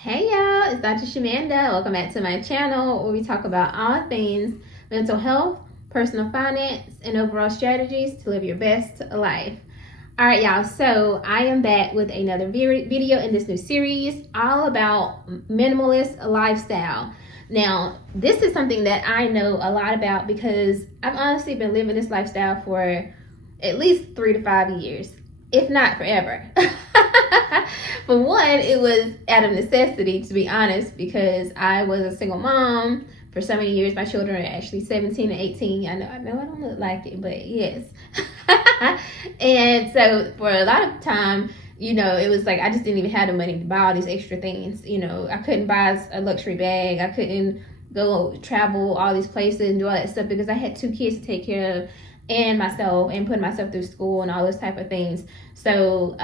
Hey y'all, it's Dr. Shamanda. Welcome back to my channel where we talk about all things mental health, personal finance, and overall strategies to live your best life. Alright y'all, so I am back with another video in this new series all about minimalist lifestyle. Now, this is something that I know a lot about because I've honestly been living this lifestyle for at least 3 to 5 years, if not forever. For one, it was out of necessity, to be honest, because I was a single mom for so many years. My children are actually 17 and 18. I know I don't look like it, but yes. And so for a lot of time, it was like I just didn't even have the money to buy all these extra things. I couldn't buy a luxury bag. I couldn't go travel all these places and do all that stuff because I had 2 kids to take care of and myself and putting myself through school and all those type of things. So,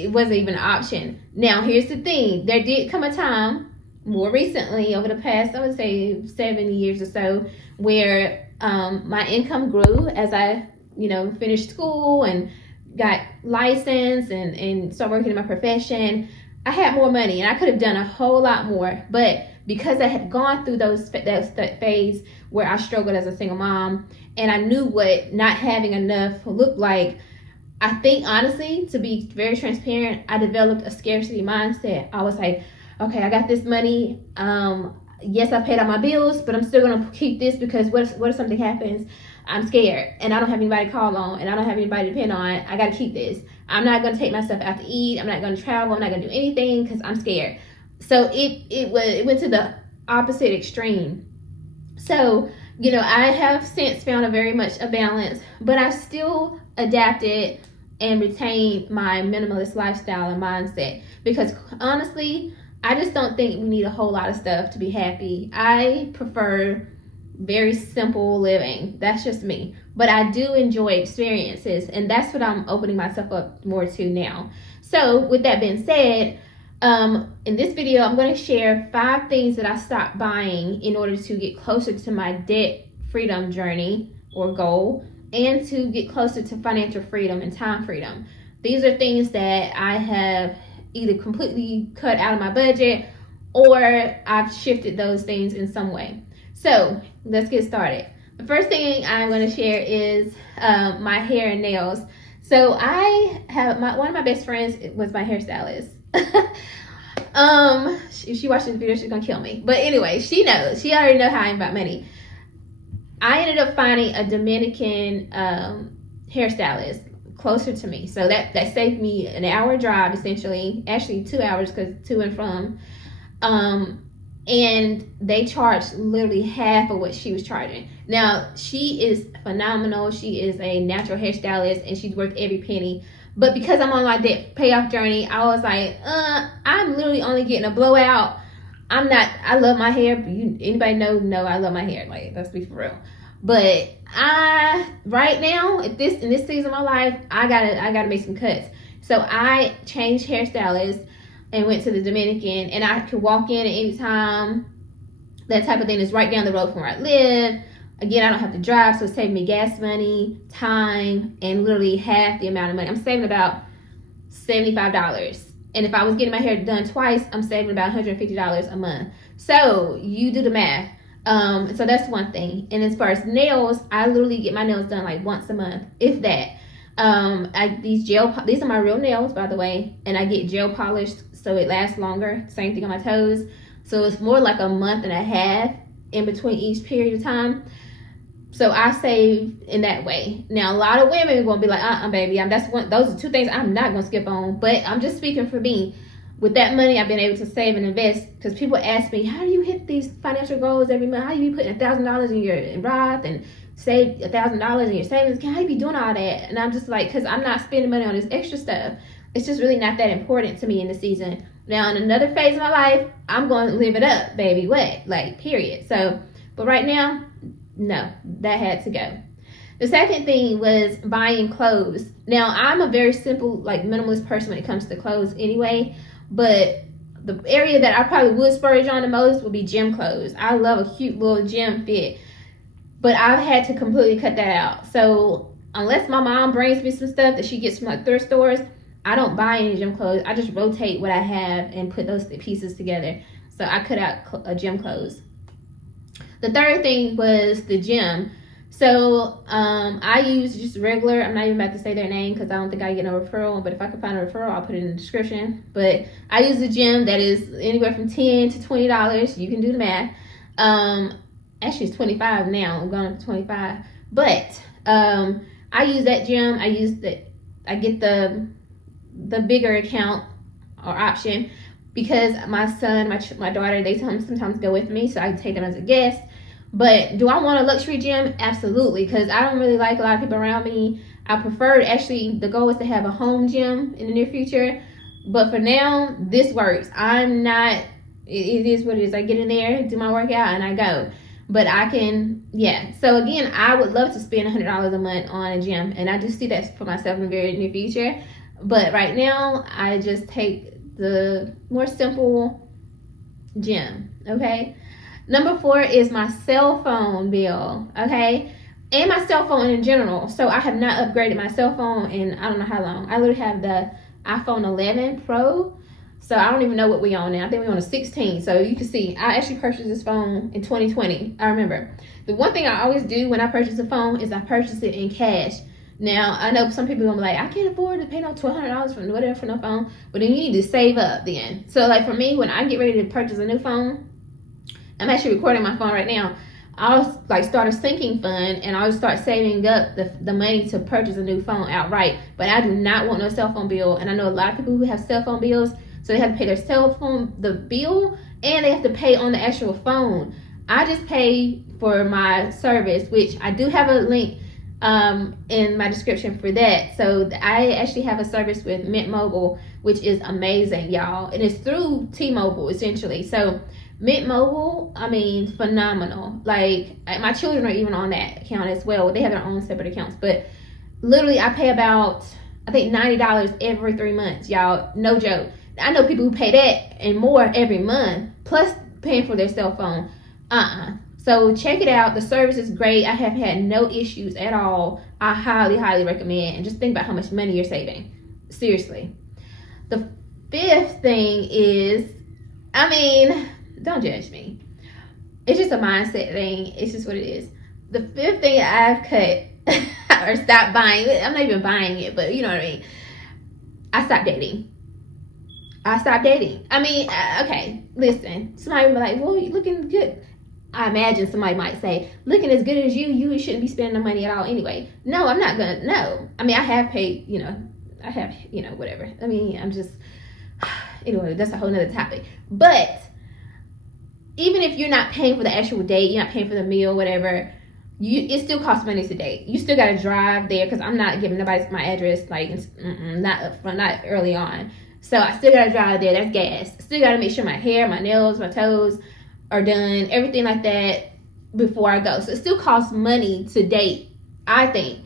it wasn't even an option. Now, here's the thing. There did come a time more recently over the past, I would say 7 years or so, where my income grew as I, finished school and got licensed and started working in my profession. I had more money and I could have done a whole lot more, but because I had gone through that phase where I struggled as a single mom and I knew what not having enough looked like, I think honestly, to be very transparent, I developed a scarcity mindset. I was like, okay, I got this money. Yes, I paid all my bills, but I'm still gonna keep this because what if something happens? I'm scared and I don't have anybody to call on and I don't have anybody to depend on. I gotta keep this. I'm not gonna take myself out to eat. I'm not gonna travel. I'm not gonna do anything because I'm scared. So it went to the opposite extreme. So, I have since found a very much a balance, but I still adapted and retained my minimalist lifestyle and mindset because honestly, I just don't think we need a whole lot of stuff to be happy. I prefer very simple living. That's just me. But I do enjoy experiences, and that's what I'm opening myself up more to now. So, with that being said, in this video, I'm going to share 5 things that I stopped buying in order to get closer to my debt freedom journey or goal and to get closer to financial freedom and time freedom. These are things that I have either completely cut out of my budget or I've shifted those things in some way. So let's get started. The first thing I'm going to share is my hair and nails. So I have one of my best friends was my hairstylist. If she watches the video, she's gonna kill me. But anyway, she knows. She already knows how I am about money. I ended up finding a Dominican hairstylist closer to me, so that saved me an hour drive essentially. Actually, 2 hours because to and from. And they charged literally half of what she was charging. Now, she is phenomenal. She is a natural hairstylist and she's worth every penny. But because I'm on my debt payoff journey, I was like, I'm literally only getting a blowout. I love my hair. Anybody know I love my hair. Like, let's be for real. But right now, in this season of my life, I gotta make some cuts. So I changed hairstylists and went to the Dominican, and I could walk in at any time. That type of thing is right down the road from where I live. Again, I don't have to drive, so it's saving me gas money, time, and literally half the amount of money. I'm saving about $75. And if I was getting my hair done twice, I'm saving about $150 a month. So you do the math. So that's one thing. And as far as nails, I literally get my nails done like once a month, if that. These are my real nails, by the way, and I get gel polished so it lasts longer. Same thing on my toes. So it's more like a month and a half in between each period of time. So I save in that way. Now, a lot of women are going to be like, baby, those are 2 things I'm not going to skip on. But I'm just speaking for me. With that money, I've been able to save and invest because people ask me, how do you hit these financial goals every month? How do you put $1,000 in your Roth and save $1,000 in your savings account? How do you be doing all that? And I'm just like, because I'm not spending money on this extra stuff. It's just really not that important to me in the season. Now, in another phase of my life, I'm going to live it up, baby. What? Like, period. So, but right now, no, that had to go. The second thing was buying clothes. Now, I'm a very simple, like, minimalist person when it comes to clothes anyway, but the area that I probably would splurge on the most would be gym clothes. I love a cute little gym fit, but I've had to completely cut that out. So unless my mom brings me some stuff that she gets from like thrift stores, I don't buy any gym clothes. I just rotate what I have and put those pieces together. So I cut out gym clothes. The third thing was the gym. So I use just regular, I'm not even about to say their name because I don't think I get no referral, but if I can find a referral, I'll put it in the description. But I use a gym that is anywhere from $10 to $20. You can do the math. Actually it's 25 now. I'm going up to 25. But I use that gym. I get the bigger account or option because my son, my daughter, they sometimes go with me, so I can take them as a guest. But do I want a luxury gym? Absolutely, because I don't really like a lot of people around me. I prefer, actually, the goal is to have a home gym in the near future. But for now, this works. I'm not, it is what it is. I get in there, do my workout, and I go. But I can, yeah. So again, I would love to spend $100 a month on a gym. And I just see that for myself in the very near future. But right now, I just take the more simple gym, okay? Number 4 is my cell phone bill, okay? And my cell phone in general. So I have not upgraded my cell phone in I don't know how long. I literally have the iPhone 11 Pro. So I don't even know what we on now. I think we're on a 16. So you can see, I actually purchased this phone in 2020. I remember. The one thing I always do when I purchase a phone is I purchase it in cash. Now, I know some people are gonna be like, I can't afford to pay no $1,200 for whatever for no phone. But then you need to save up then. So like for me, when I get ready to purchase a new phone, I'm actually recording my phone right now. I'll like start a sinking fund and I'll start saving up the money to purchase a new phone outright. But I do not want no cell phone bill. And I know a lot of people who have cell phone bills, so they have to pay their cell phone, the bill, and they have to pay on the actual phone. I just pay for my service, which I do have a link in my description for that. So I actually have a service with Mint Mobile, which is amazing, y'all. And it's through T-Mobile, essentially. So Mint Mobile, I mean, phenomenal. Like, my children are even on that account as well. They have their own separate accounts. But literally, I pay about, I think, $90 every 3 months, y'all. No joke. I know people who pay that and more every month, plus paying for their cell phone. So check it out. The service is great. I have had no issues at all. I highly, highly recommend. And just think about how much money you're saving. Seriously. The 5th thing is, I mean, don't judge me. It's just a mindset thing. It's just what it is. The 5th thing I've cut or stopped buying, I'm not even buying it, but you know what I mean. I stopped dating. I mean, okay, listen. Somebody will be like, well, you're looking good. I imagine somebody might say, looking as good as you shouldn't be spending the money at all anyway. No, I'm not gonna, no. I mean, I have paid, whatever. I mean, I'm just, anyway, that's a whole nother topic. But even if you're not paying for the actual date, you're not paying for the meal, whatever, it still costs money to date. You still gotta drive there, because I'm not giving nobody my address, like, not up front, not early on. So I still gotta drive there, that's gas. Still gotta make sure my hair, my nails, my toes are done, everything like that before I go. So it still costs money to date, I think.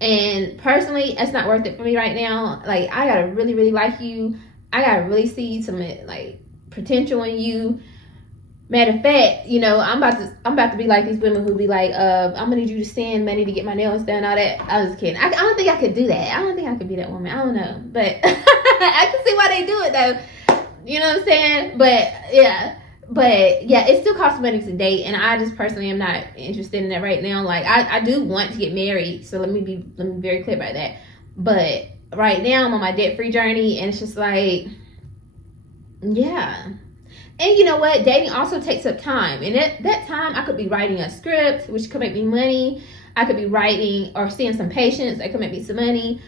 And personally, it's not worth it for me right now. Like, I gotta really, really like you. I gotta really see some like potential in you. Matter of fact, I'm about to be like these women who be like, I'm gonna need you to send money to get my nails done, all that. I was kidding. I don't think I could do that. I don't think I could be that woman. I don't know, but I can see why they do it though. You know what I'm saying? But yeah, it still costs money to date, and I just personally am not interested in that right now. Like, I do want to get married, so let me be very clear about that. But right now I'm on my debt-free journey, and it's just like, yeah. And you know what? Dating also takes up time. And at that time, I could be writing a script, which could make me money. I could be writing or seeing some patients that could make me some money.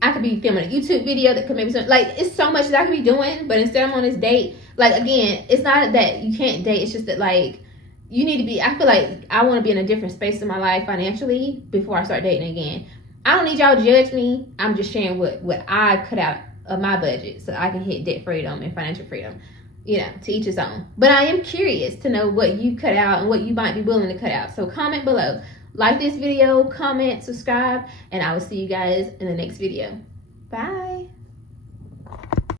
I could be filming a YouTube video that could make me some, like, it's so much that I could be doing. But instead I'm on this date, like, again, it's not that you can't date. It's just that, like, you need to be, I feel like I want to be in a different space in my life financially before I start dating again. I don't need y'all to judge me. I'm just sharing what I cut out of my budget so I can hit debt freedom and financial freedom. To each his own. But I am curious to know what you cut out and what you might be willing to cut out. So comment below. Like this video, comment, subscribe, and I will see you guys in the next video. Bye.